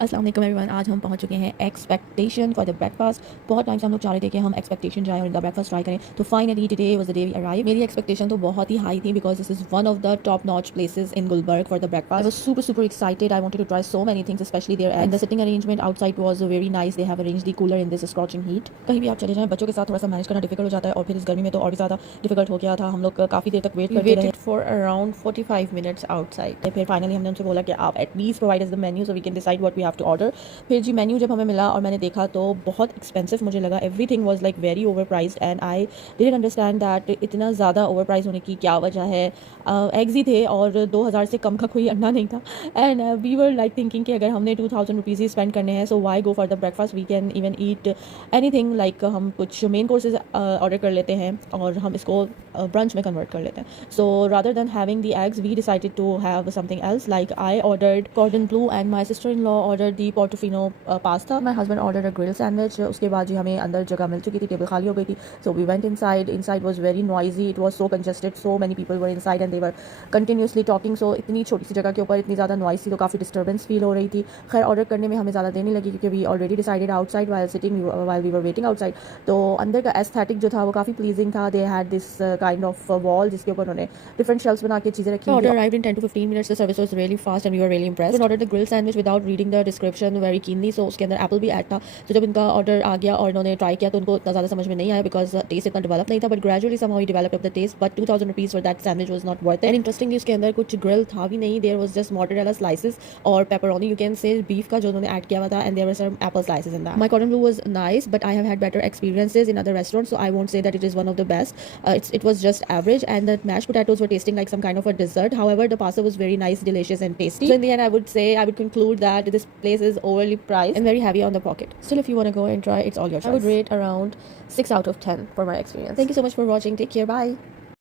अस्सलाम वालेकुम एवरीवन। आज हम पहुंच चुके हैं एक्सपेक्टेशन फॉर द ब्रेकफास्ट। बहुत टाइम से हम लोग चाह रहे थे कि हम एक्सपेक्टेशन जाएं और इनका ब्रेकफास्ट ट्राई करें, तो finally today was the day we arrive. मेरी एक्सपेक्टेशन तो बहुत ही हाई थी because this is one of the top notch places in Gulbarga for the breakfast. I was super excited. I wanted to try so many things, specially there and the sitting arrangement outside was very nice. They have arranged the cooler in this scorching heat. कहीं भी आप चले जाएं, बच्चों के साथ थोड़ा सा मैनेज करना डिफिकल्ट हो जाता है, और फिर इस गर्मी में तो और भी ज़्यादा डिफिकल्ट हो गया था। हम लोग काफ़ी देर तक वेट करते रहे फॉर अराउंड 45 मिनट्स आउटसाइड। फिर फाइनली हमने उनसे बोला कि आप at least provide us the menu so we can decide what we have to order. फिर जी मेन्यू जब हमें मिला और मैंने देखा तो बहुत एक्सपेंसिव मुझे लगा। Everything was like very over priced and I didn't understand that इतना ज़्यादा ओवर प्राइस होने की क्या वजह है। एग्स ही थे और 2000 से कम का कोई अंडा नहीं था। And we were like thinking कि अगर हमने 2000 रुपीज़ ही स्पेंड करने हैं, so why go for the breakfast, we can even eat anything. Like हम कुछ मेन कोर्सेज ऑर्डर कर लेते हैं और हम इसको ब्रंच में कन्वर्ट कर लेते हैं। So rather than having the eggs we decided to have something else. Like I ordered cordon bleu and my sister in law ordered the Portofino pasta. My husband order a grill sandwich. उसके बाद जी हमें अंदर जगह मिल चुकी थी, टेबल खाली हो गई थी, so we went inside. Inside was very noisy, it was so congested, so many people were inside and they were continuously talking. So इतनी छोटी सी जगह के ऊपर इतनी ज़्यादा नॉइस थी तो काफ़ी डिस्टर्बेंस फील हो रही थी। खैर ऑर्डर करने में हमें ज़्यादा देर नहीं लगी क्योंकि we already decided outside while we were waiting outside. तो अंदर का एस्थेटिक जो था वो काफ़ी प्लीजिंग था। They had this kind of wall जिसके ऊपर उन्होंने डिफरेंट शेल्फ्स बना के चीज़ें रखी। ऑर्डर अराइव्ड इन 10 to 15 minutes. The service was really fast and we were really impressed. We ordered the grilled sandwich without reading the description very keenly, so उसके अंदर एप्पल भी ऐड था। तो जब इनका ऑर्डर आ गया और इन्होंने ट्राई किया तो उनको इतना ज़्यादा समझ में नहीं आया बिकॉज टेस्ट इतना डेवलप नहीं था, but gradually somehow he developed up the taste. But 2000 rupees for that sandwich was not worth it. And interestingly उसके अंदर कुछ ग्रिल था भी नहीं, there was just mozzarella slices और pepperoni, you can say beef का जो उन्होंने ऐड किया हुआ था, and there were some apple slices in that. My cordon bleu was nice, but I have had better experiences in other restaurants, so I won't say that it is one of the best. It was just average, and the mashed potatoes were tasting like some kind of a dessert. However, the pasta was very nice, delicious and tasty. So in the end, I would conclude that this place is overly priced and very heavy on the pocket. Still, if you want to go and try, it's all your choice. I would rate around 6 out of 10 for my experience. Thank you so much for watching. Take care. Bye.